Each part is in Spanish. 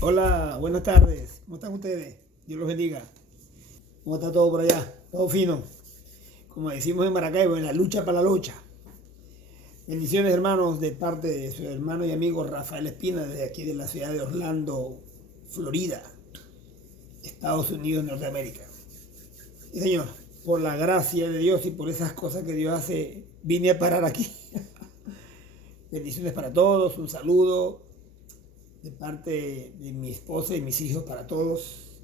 Hola, buenas tardes. ¿Cómo están ustedes? Dios los bendiga. ¿Cómo está todo por allá? Todo fino. Como decimos en Maracaibo, en la lucha para la lucha. Bendiciones, hermanos, de parte de su hermano y amigo Rafael Espina, desde aquí de la ciudad de Orlando, Florida, Estados Unidos, Norteamérica. Y señor, por la gracia de Dios y por esas cosas que Dios hace, vine a parar aquí. Bendiciones para todos, un saludo de parte de mi esposa y mis hijos para todos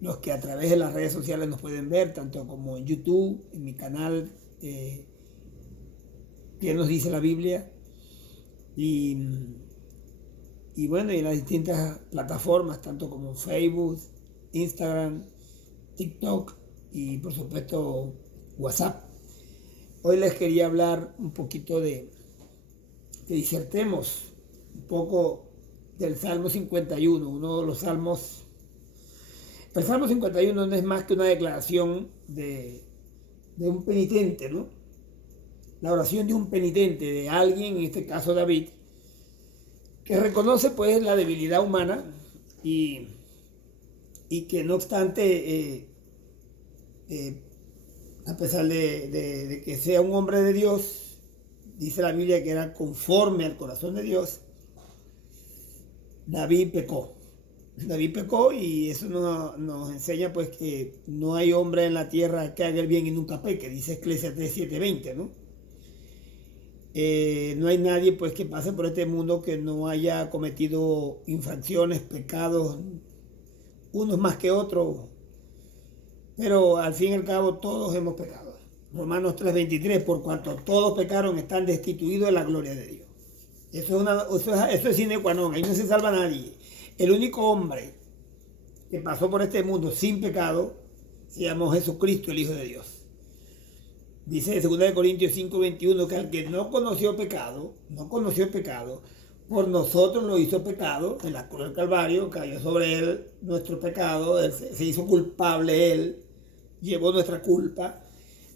los que a través de las redes sociales nos pueden ver, tanto como en YouTube, en mi canal, que nos dice la Biblia, y, y bueno, y en las distintas plataformas, tanto como Facebook, Instagram, TikTok y por supuesto WhatsApp. Hoy les quería hablar un poquito que disertemos un poco del Salmo 51, uno de los salmos. El Salmo 51 no es más que una declaración de un penitente, ¿no? La oración de un penitente, de alguien, en este caso David, que reconoce pues la debilidad humana y, y que no obstante, eh, a pesar de que sea un hombre de Dios, dice la Biblia que era conforme al corazón de Dios, David pecó. David pecó y eso nos enseña pues que no hay hombre en la tierra que haga el bien y nunca peque, dice Eclesiastes 7:20, ¿no? No hay nadie pues que pase por este mundo que no haya cometido infracciones, pecados, unos más que otros, pero al fin y al cabo todos hemos pecado. Romanos 3:23, por cuanto todos pecaron están destituidos de la gloria de Dios. Eso es sine qua non, ahí no se salva nadie. El único hombre que pasó por este mundo sin pecado se llamó Jesucristo, el Hijo de Dios. Dice en 2 Corintios 5:21 que al que no conoció el pecado, por nosotros lo hizo pecado, en la cruz del Calvario cayó sobre él nuestro pecado, él se hizo culpable él, llevó nuestra culpa.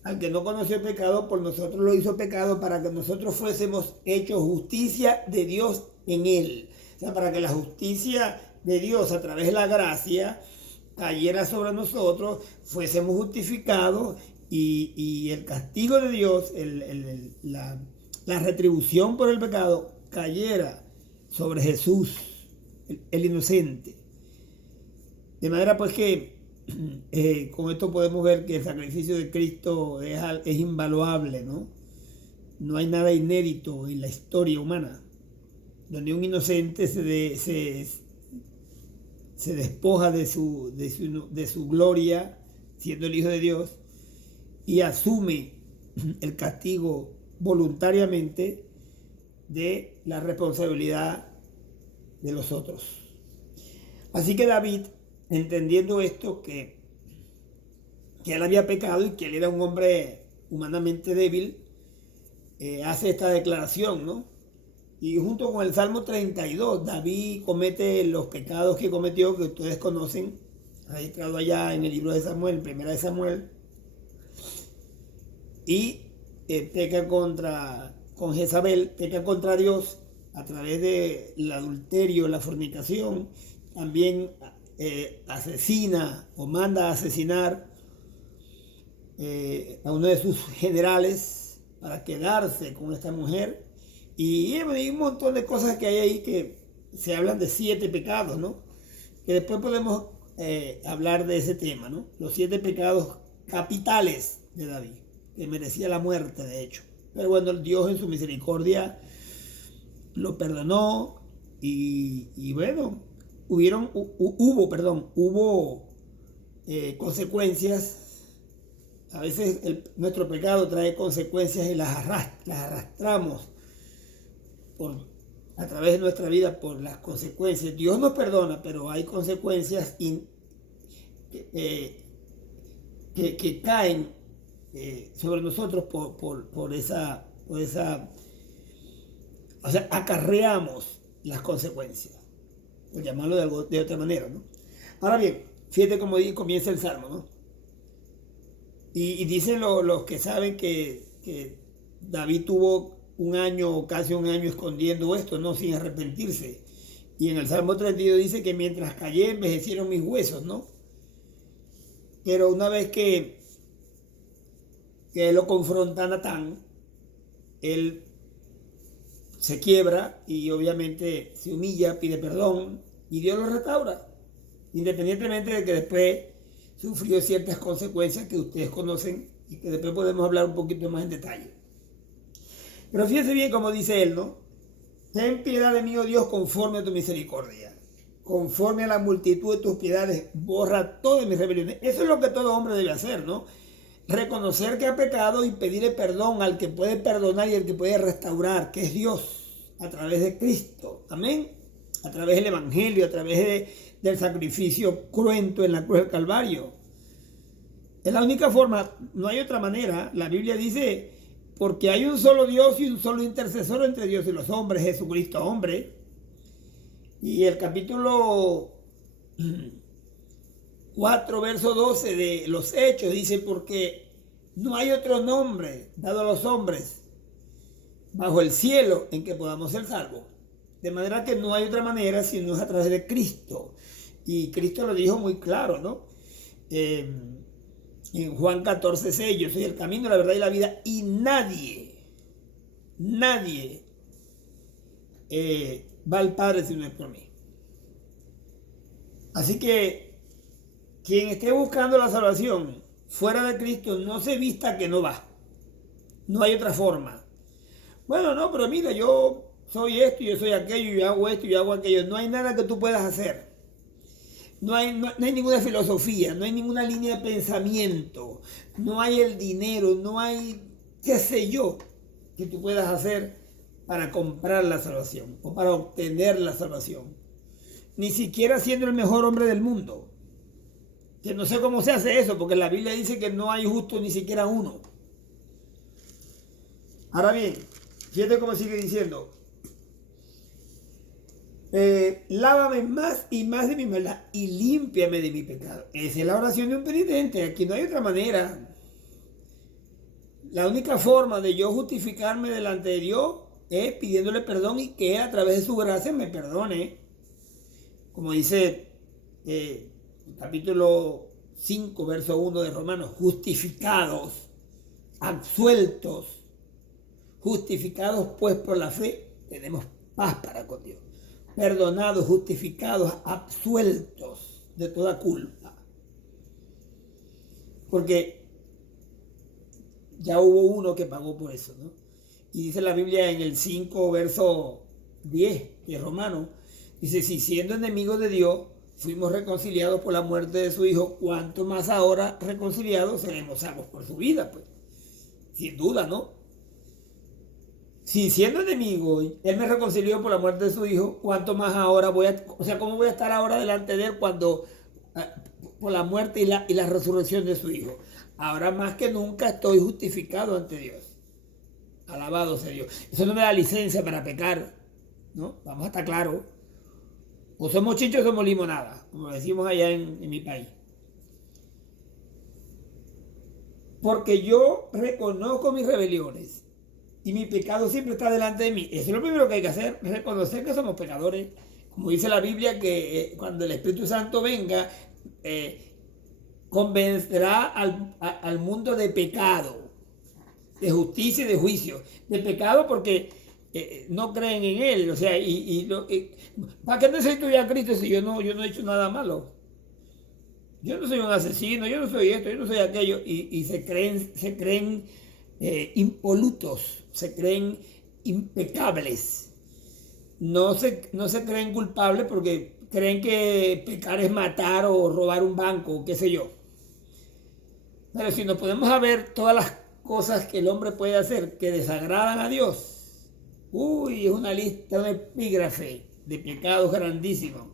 Al que no conoció el pecado, por nosotros lo hizo pecado para que nosotros fuésemos hechos justicia de Dios en él. O sea, para que la justicia de Dios a través de la gracia cayera sobre nosotros, fuésemos justificados y el castigo de Dios, la retribución por el pecado, cayera sobre Jesús, el inocente. De manera pues que con esto podemos ver que el sacrificio de Cristo es invaluable, ¿no? No hay nada inédito en la historia humana, donde un inocente se despoja de su gloria, siendo el Hijo de Dios, y asume el castigo voluntariamente de la responsabilidad de los otros. Así que David, entendiendo esto, que él había pecado y que él era un hombre humanamente débil, hace esta declaración, ¿no? Y junto con el Salmo 32, David comete los pecados que cometió, que ustedes conocen, registrado allá en el libro de Samuel, primera de Samuel, y peca con Jezabel, peca contra Dios a través del adulterio, la fornicación, también asesina o manda a asesinar a uno de sus generales para quedarse con esta mujer. Y hay un montón de cosas que hay ahí que se hablan de 7 pecados, ¿no? Que después podemos hablar de ese tema, ¿no? Los 7 pecados capitales de David, que merecía la muerte, de hecho. Pero bueno, Dios en su misericordia lo perdonó y bueno, hubo consecuencias. A veces nuestro pecado trae consecuencias y las arrastramos a través de nuestra vida por las consecuencias. Dios nos perdona, pero hay consecuencias que caen sobre nosotros por esa, o sea, acarreamos las consecuencias, por llamarlo de otra manera, ¿no? Ahora bien, fíjate cómo comienza el Salmo, ¿no? Y dicen los que saben que David tuvo un año o casi un año escondiendo esto, ¿no? Sin arrepentirse. Y en el Salmo 32 dice que mientras callé envejecieron mis huesos, ¿no? Pero una vez que lo confronta a Natán, él se quiebra y obviamente se humilla, pide perdón y Dios lo restaura, independientemente de que después sufrió ciertas consecuencias que ustedes conocen y que después podemos hablar un poquito más en detalle. Pero fíjense bien como dice él, ¿no? Ten piedad de mí, oh Dios, conforme a tu misericordia. Conforme a la multitud de tus piedades, borra todas mis rebeliones. Eso es lo que todo hombre debe hacer, ¿no? Reconocer que ha pecado y pedirle perdón al que puede perdonar y al que puede restaurar, que es Dios, a través de Cristo. Amén. A través del Evangelio, a través del sacrificio cruento en la cruz del Calvario. Es la única forma, no hay otra manera. La Biblia dice, porque hay un solo Dios y un solo intercesor entre Dios y los hombres, Jesucristo hombre. Y el capítulo 4, verso 12 de los Hechos dice, porque no hay otro nombre dado a los hombres bajo el cielo en que podamos ser salvos. De manera que no hay otra manera sino es a través de Cristo. Y Cristo lo dijo muy claro, ¿no? En Juan 14, 6, yo soy el camino, la verdad y la vida, y nadie va al Padre si no es por mí. Así que quien esté buscando la salvación fuera de Cristo, no se vista que no va. No hay otra forma. Bueno, no, pero mira, yo soy esto, yo soy aquello, yo hago esto, yo hago aquello. No hay nada que tú puedas hacer. No hay ninguna filosofía, no hay ninguna línea de pensamiento, no hay el dinero, no hay, qué sé yo, que tú puedas hacer para comprar la salvación o para obtener la salvación. Ni siquiera siendo el mejor hombre del mundo. Que no sé cómo se hace eso, porque la Biblia dice que no hay justo ni siquiera uno. Ahora bien, fíjate cómo sigue diciendo. Lávame más y más de mi maldad y límpiame de mi pecado. Esa es la oración de un penitente. Aquí no hay otra manera. La única forma de yo justificarme delante de Dios es pidiéndole perdón y que Él a través de su gracia me perdone. Como dice el capítulo 5, verso 1 de Romanos, justificados, absueltos, justificados pues por la fe, tenemos paz para con Dios. Perdonados, justificados, absueltos de toda culpa. Porque ya hubo uno que pagó por eso, ¿no? Y dice la Biblia en el 5, verso 10 de Romanos, dice, si siendo enemigos de Dios, fuimos reconciliados por la muerte de su Hijo, ¿cuánto más ahora reconciliados seremos salvos por su vida? Pues, sin duda, ¿no? Si siendo enemigo, Él me reconcilió por la muerte de su Hijo, ¿cuánto más ahora cómo voy a estar ahora delante de Él cuando, por la muerte y la resurrección de su Hijo? Ahora más que nunca estoy justificado ante Dios. Alabado sea Dios. Eso no me da licencia para pecar, ¿no? Vamos a estar claros. O somos chichos o somos limonada, como decimos allá en mi país. Porque yo reconozco mis rebeliones y mi pecado siempre está delante de mí. Eso es lo primero que hay que hacer, reconocer que somos pecadores. Como dice la Biblia, que cuando el Espíritu Santo venga, convencerá al mundo de pecado, de justicia y de juicio. De pecado porque no creen en Él. O sea, ¿para qué necesito ya a Cristo si yo no he hecho nada malo? Yo no soy un asesino, yo no soy esto, yo no soy aquello. Y se creen impolutos, se creen impecables. No se creen culpables porque creen que pecar es matar o robar un banco, qué sé yo. Pero si nos podemos ver todas las cosas que el hombre puede hacer que desagradan a Dios, es una lista, un epígrafe de pecados grandísimos.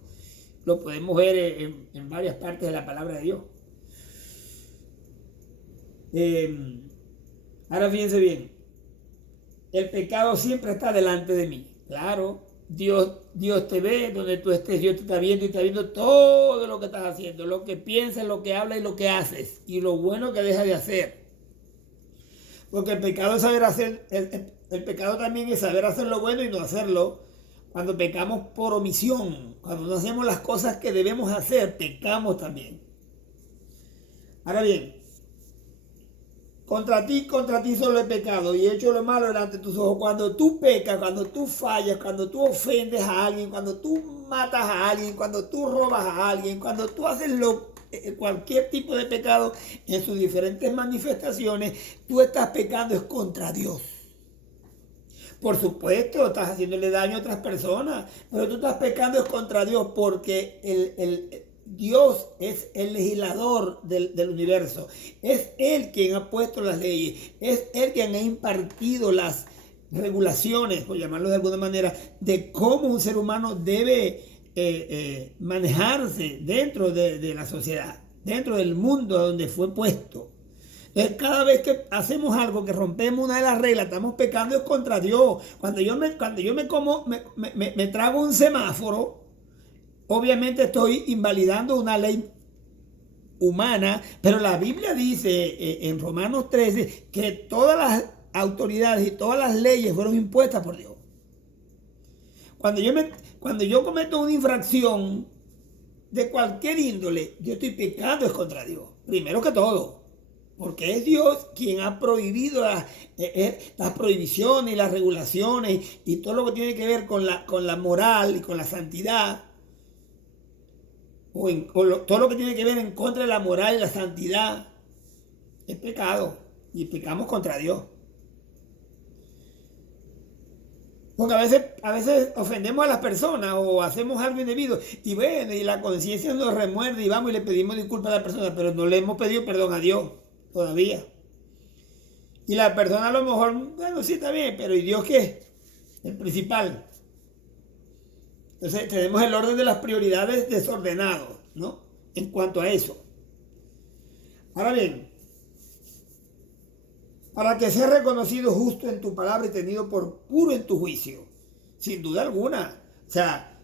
Lo podemos ver en varias partes de la palabra de Dios. Ahora fíjense bien, el pecado siempre está delante de mí. Claro, Dios te ve donde tú estés, Dios te está viendo y está viendo todo lo que estás haciendo, lo que piensas, lo que hablas y lo que haces, y lo bueno que dejas de hacer. Porque el pecado es saber hacer, el pecado también es saber hacer lo bueno y no hacerlo. Cuando pecamos por omisión, cuando no hacemos las cosas que debemos hacer, pecamos también. Ahora bien, contra ti solo he pecado y he hecho lo malo delante de tus ojos. Cuando tú pecas, cuando tú fallas, cuando tú ofendes a alguien, cuando tú matas a alguien, cuando tú robas a alguien, cuando tú haces cualquier tipo de pecado en sus diferentes manifestaciones, tú estás pecando es contra Dios. Por supuesto, estás haciéndole daño a otras personas, pero tú estás pecando es contra Dios porque Dios es el legislador del universo. Es Él quien ha puesto las leyes. Es Él quien ha impartido las regulaciones, por llamarlo de alguna manera, de cómo un ser humano debe manejarse dentro de la sociedad, dentro del mundo donde fue puesto. Entonces, cada vez que hacemos algo, que rompemos una de las reglas, estamos pecando es contra Dios. Cuando yo me trago un semáforo, obviamente estoy invalidando una ley humana, pero la Biblia dice en Romanos 13 que todas las autoridades y todas las leyes fueron impuestas por Dios. Cuando yo cometo una infracción de cualquier índole, yo estoy pecando es contra Dios, primero que todo. Porque es Dios quien ha prohibido las prohibiciones y las regulaciones y todo lo que tiene que ver con la moral y con la santidad. Todo lo que tiene que ver en contra de la moral y la santidad es pecado. Y pecamos contra Dios. Porque a veces ofendemos a las personas o hacemos algo indebido. Y bueno, y la conciencia nos remuerde y vamos y le pedimos disculpas a la persona, pero no le hemos pedido perdón a Dios todavía. Y la persona a lo mejor, bueno, sí está bien, pero ¿y Dios qué? El principal. Entonces tenemos el orden de las prioridades desordenado, ¿no? En cuanto a eso. Ahora bien, para que seas reconocido justo en tu palabra y tenido por puro en tu juicio, sin duda alguna. O sea,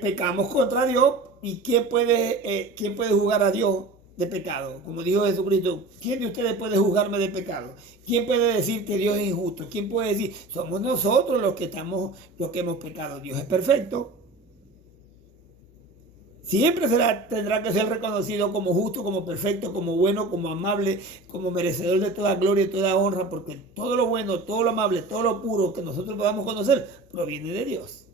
pecamos contra Dios y ¿quién puede juzgar a Dios de pecado? Como dijo Jesucristo, ¿quién de ustedes puede juzgarme de pecado? ¿Quién puede decir que Dios es injusto? ¿Quién puede decir? Somos nosotros los que hemos pecado. Dios es perfecto. Siempre tendrá que ser reconocido como justo, como perfecto, como bueno, como amable, como merecedor de toda gloria y toda honra, porque todo lo bueno, todo lo amable, todo lo puro que nosotros podamos conocer proviene de Dios.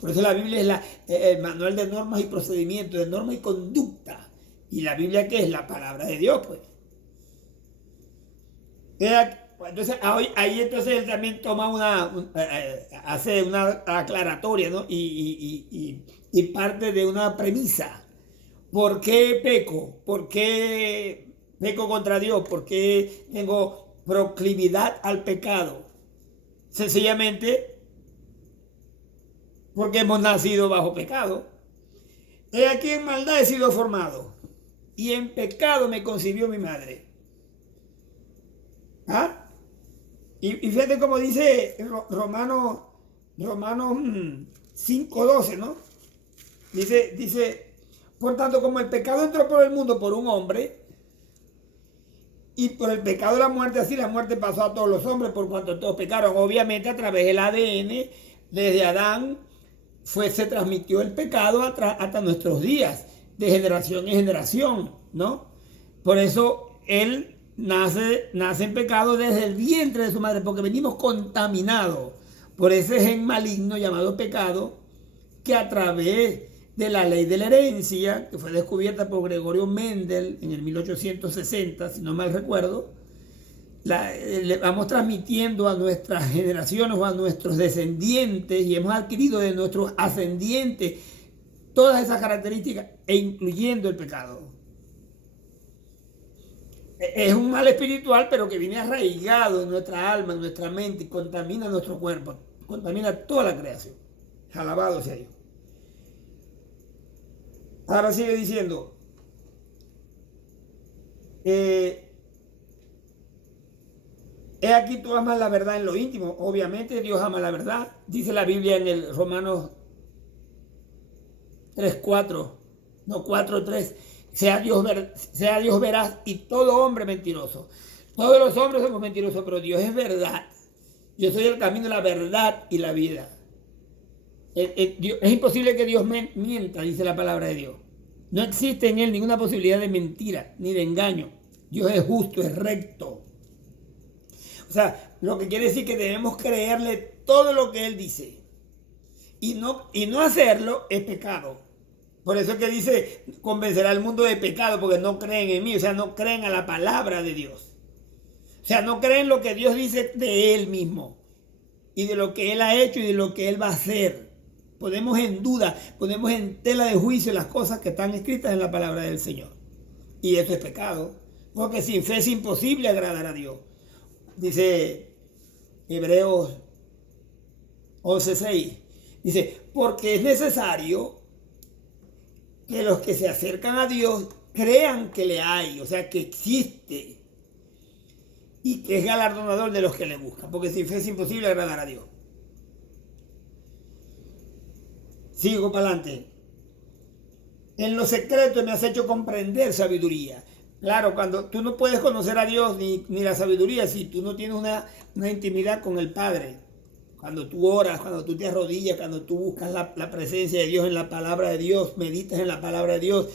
Por eso la Biblia es el manual de normas y procedimientos, de normas y conducta. ¿Y la Biblia qué es? La palabra de Dios, pues. Entonces, ahí entonces él también toma hace una aclaratoria, ¿no? Y parte de una premisa. ¿Por qué peco? ¿Por qué peco contra Dios? ¿Por qué tengo proclividad al pecado? Sencillamente porque hemos nacido bajo pecado. He aquí en maldad he sido formado y en pecado me concibió mi madre. ¿Ah? Y fíjate cómo dice Romanos 5:12, ¿no? Dice, por tanto, como el pecado entró por el mundo por un hombre, y por el pecado de la muerte, así la muerte pasó a todos los hombres por cuanto todos pecaron. Obviamente a través del ADN, desde Adán, se transmitió el pecado hasta nuestros días, de generación en generación, ¿no? Por eso él nace en pecado desde el vientre de su madre, porque venimos contaminados por ese gen maligno llamado pecado, que a través de la ley de la herencia, que fue descubierta por Gregorio Mendel en el 1860, si no mal recuerdo, le vamos transmitiendo a nuestras generaciones o a nuestros descendientes, y hemos adquirido de nuestros ascendientes todas esas características, e incluyendo el pecado. Es un mal espiritual, pero que viene arraigado en nuestra alma, en nuestra mente, y contamina nuestro cuerpo, contamina toda la creación. Alabado sea Dios. Ahora sigue diciendo, he aquí tú amas la verdad en lo íntimo. Obviamente Dios ama la verdad. Dice la Biblia en el Romanos 3:4, no 4:3. Sea Dios veraz y todo hombre mentiroso. Todos los hombres somos mentirosos, pero Dios es verdad. Yo soy el camino, la verdad y la vida. Es imposible que Dios mienta, dice la palabra de Dios. No existe en Él ninguna posibilidad de mentira ni de engaño. Dios es justo, es recto. O sea, lo que quiere decir que debemos creerle todo lo que Él dice. Y no hacerlo es pecado. Por eso es que dice, convencerá al mundo de pecado, porque no creen en mí, o sea, no creen a la palabra de Dios. O sea, no creen lo que Dios dice de Él mismo, y de lo que Él ha hecho y de lo que Él va a hacer. Ponemos en duda, ponemos en tela de juicio las cosas que están escritas en la palabra del Señor. Y eso es pecado, porque sin fe es imposible agradar a Dios. Dice Hebreos 11:6, dice, porque es necesario que los que se acercan a Dios crean que le hay, o sea, que existe y que es galardonador de los que le buscan, porque sin fe es imposible agradar a Dios. Sigo para adelante. En lo secreto me has hecho comprender sabiduría. Claro, cuando tú no puedes conocer a Dios ni la sabiduría si tú no tienes una intimidad con el Padre. Cuando tú oras, cuando tú te arrodillas, cuando tú buscas la presencia de Dios en la palabra de Dios, meditas en la palabra de Dios,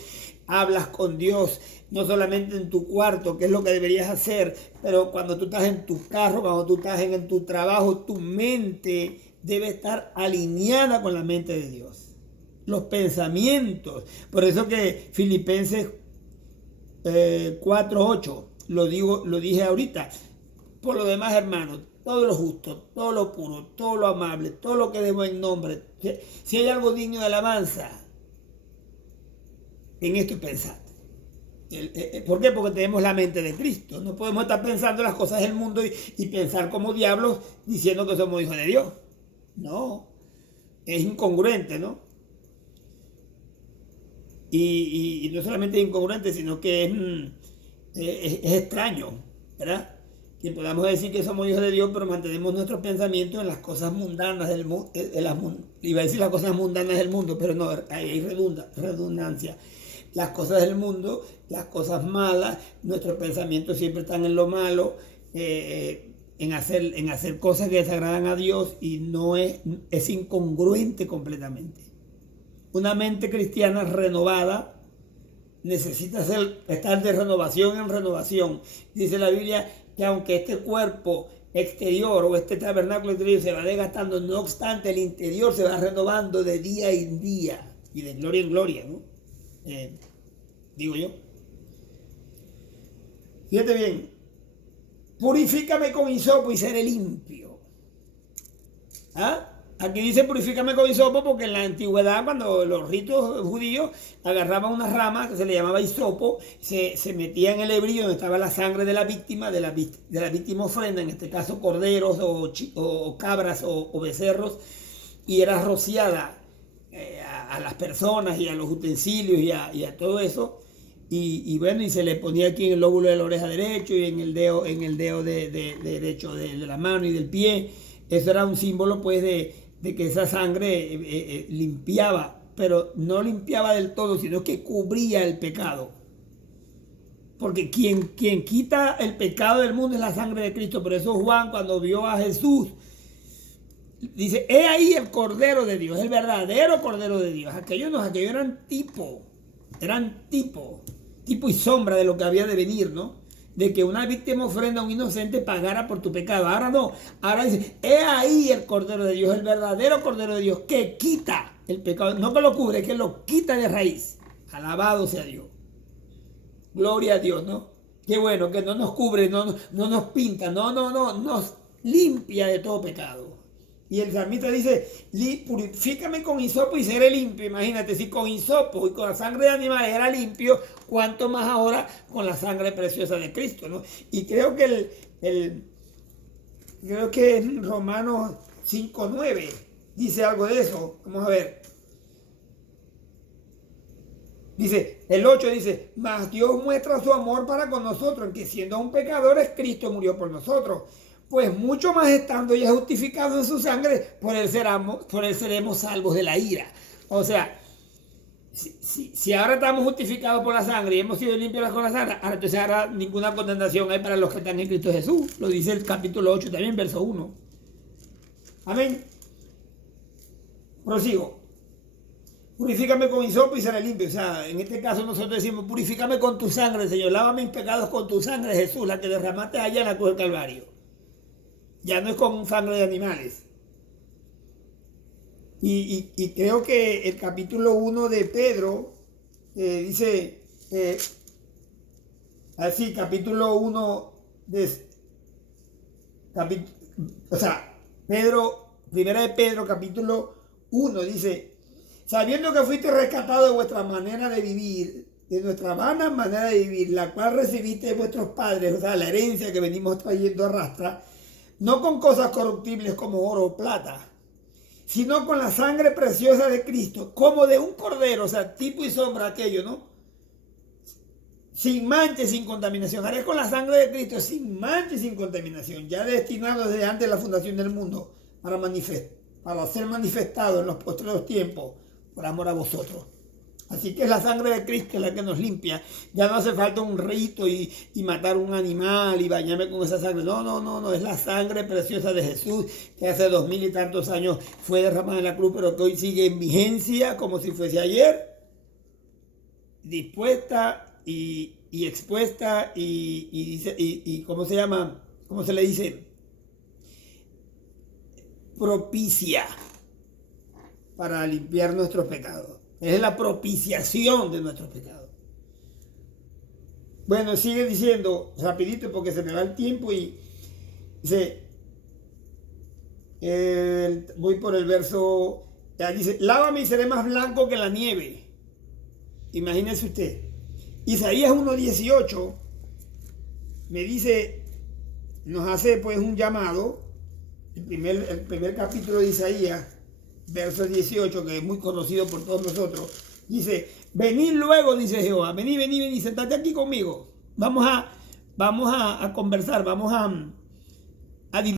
hablas con Dios, no solamente en tu cuarto, que es lo que deberías hacer, pero cuando tú estás en tu carro, cuando tú estás en tu trabajo, tu mente debe estar alineada con la mente de Dios. Los pensamientos. Por eso que Filipenses 4:8, lo dije ahorita. Por lo demás, hermanos, todo lo justo, todo lo puro, todo lo amable, todo lo que de buen nombre, si hay algo digno de alabanza, en esto pensad. ¿Por qué? Porque tenemos la mente de Cristo. No podemos estar pensando las cosas del mundo y pensar como diablos diciendo que somos hijos de Dios. No, es incongruente, ¿no? Y no solamente es incongruente, sino que es extraño, ¿verdad? Que podamos decir que somos hijos de Dios, pero mantenemos nuestros pensamientos en las cosas mundanas del mundo. Iba a decir las cosas mundanas del mundo, pero no, hay redundancia. Las cosas del mundo, las cosas malas, nuestros pensamientos siempre están en lo malo, en hacer cosas que desagradan a Dios, y no es incongruente completamente. Una mente cristiana renovada necesita estar de renovación en renovación. Dice la Biblia que aunque este cuerpo exterior o este tabernáculo exterior se va desgastando, no obstante el interior se va renovando de día en día y de gloria en gloria, ¿no? Digo yo. Fíjate bien, purifícame con hisopo y seré limpio. ¿Ah? Aquí dice purifícame con hisopo porque en la antigüedad, cuando los ritos judíos agarraban una rama que se le llamaba hisopo, se metía en el hebrillo donde estaba la sangre de la víctima, de la víctima ofrenda, en este caso corderos o cabras o becerros, y era rociada a las personas y a los utensilios y a todo eso. Y bueno, y se le ponía aquí en el lóbulo de la oreja derecho y en el dedo derecho de la mano y del pie. Eso era un símbolo pues de que esa sangre limpiaba, pero no limpiaba del todo, sino que cubría el pecado. Porque quien quita el pecado del mundo es la sangre de Cristo. Por eso Juan, cuando vio a Jesús, dice, he ahí el Cordero de Dios, el verdadero Cordero de Dios. Aquellos eran tipo y sombra de lo que había de venir, ¿no? De que una víctima ofrenda a un inocente pagara por tu pecado. Ahora no, ahora dice, he ahí el Cordero de Dios, el verdadero Cordero de Dios, que quita el pecado, no que lo cubre, que lo quita de raíz. Alabado sea Dios. Gloria a Dios, ¿no? Qué bueno, que no nos cubre, no nos pinta, nos limpia de todo pecado. Y el salmista dice, purifícame con hisopo y seré limpio. Imagínate, si con hisopo y con la sangre de animales era limpio, cuánto más ahora con la sangre preciosa de Cristo, ¿no? Y creo que creo que en Romanos 5:9 dice algo de eso. Vamos a ver. Dice, el 8 dice, mas Dios muestra su amor para con nosotros, en que siendo aún pecadores, Cristo murió por nosotros. Pues mucho más estando ya justificados en su sangre, por él seremos salvos de la ira. O sea, si ahora estamos justificados por la sangre y hemos sido limpios con la sangre, entonces ahora ninguna condenación hay para los que están en Cristo Jesús. Lo dice el capítulo 8 también, verso 1. Amén. Prosigo. Purifícame con hisopo y seré limpio. O sea, en este caso nosotros decimos, purifícame con tu sangre, Señor. Lávame mis pecados con tu sangre, Jesús, la que derramaste allá en la cruz del Calvario. Ya no es con sangre de animales. Y creo que el capítulo 1 de Pedro dice, así, capítulo 1 de... o sea, primera de Pedro, capítulo 1, dice, sabiendo que fuiste rescatado de vuestra manera de vivir, de nuestra vana manera de vivir, la cual recibiste de vuestros padres, o sea, la herencia que venimos trayendo arrastra, no con cosas corruptibles como oro o plata, sino con la sangre preciosa de Cristo, como de un cordero, o sea, tipo y sombra aquello, ¿no? Sin mancha y sin contaminación. Ahora es con la sangre de Cristo, sin mancha y sin contaminación, ya destinado desde antes de la fundación del mundo para ser manifestado en los postreros tiempos por amor a vosotros. Así que es la sangre de Cristo la que nos limpia. Ya no hace falta un rito y matar un animal y bañarme con esa sangre. No. Es la sangre preciosa de Jesús que hace 2000 y tantos años fue derramada en la cruz, pero que hoy sigue en vigencia como si fuese ayer. Dispuesta y expuesta y ¿cómo se llama? ¿Cómo se le dice? Propicia para limpiar nuestros pecados. Es la propiciación de nuestros pecados. Bueno, sigue diciendo rapidito porque se me va el tiempo y dice, voy por el verso, ya dice, lávame y seré más blanco que la nieve. Imagínese usted. Isaías 1:18 me dice, nos hace pues un llamado, el primer capítulo de Isaías, verso 18, que es muy conocido por todos nosotros, dice, venid luego, dice Jehová, vení, sentate aquí conmigo, vamos a conversar, vamos